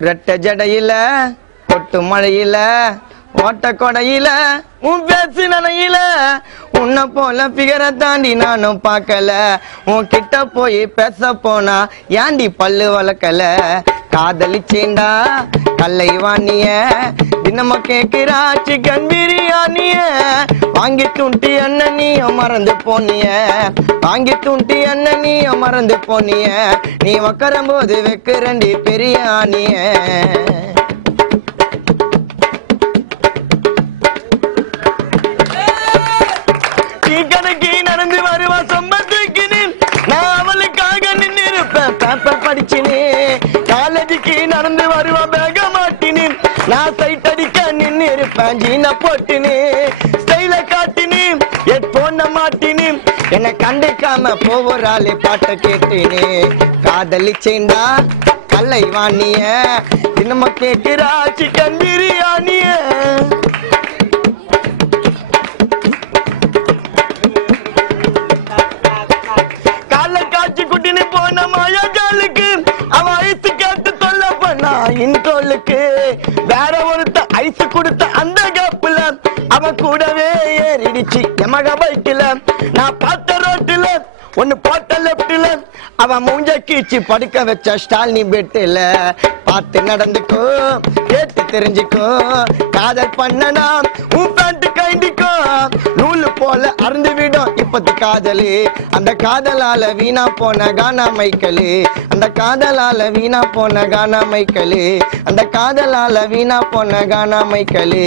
ரெட்ட ஜடையில கொட்டு மழையில ஓட்ட கொடையில உன் பேச்சு நனையில உன்னை போல பிகரை தாண்டி நானும் பார்க்கல உன் கிட்ட போய் பேச போனா ஏண்டி பல்லு வளர்க்கல காதலிச்சேண்டா கல்லை வாணிய தினம கேக்குறா சிக்கன் பிரியாணிய வாங்கி துண்டி அண்ணன் நீய மறந்து போனிய வாங்கி துண்டி அண்ணன் நீய மறந்து போனிய நீ உக்கரும் போது வைக்கிறண்டி பெரிய ஆணிய கணக்கி நடந்து வருவா சம்பத்துக்கு நான் அவளுக்காக நின்று இருப்பேன் பேப்பர் படிச்சினே காலேஜுக்கு நடந்து வருவா பேக மாட்டினு நான் சைட் அடிக்க நின்று இருப்பேன் ஜீன போட்டினு ஸ்டைல காட்டினு ஹெட்போன மாட்டினு என்னை கண்டுக்காம போறாளே பாட்ட கேட்டினு காதலிச்சேண்டா கல்லை வாணிய தினம கேட்கிறா சிக்கன் பிரியாணிய இன்கோலுக்கு வேற ஒருத்த ஐஸ் கொடுத்த அந்த கப்புல அவன் கூடவே ஏறிடுச்சு எமக பைக்கில நான் பார்த்த ரோட்டுல ஒன்னு போட்ட லெப்ட்ல அவன் மூஞ்ச கீச்சு படுக்க வச்ச ஸ்டாலினி பெட்டுல பார்த்து நடந்துக்கோ கேட்டு தெரிஞ்சுக்கோ காதல் பண்ணனா உன் பேண்ட் கைண்டிக்கோ நூலு போல அறந்து விடும் இப்பத்து காதலு அந்த காதலால வீணா போன கானா மைக்கலு அந்த காதலால வீணா போன கானா மைக்கலு அந்த காதலால வீணா போன கானா மைக்கலு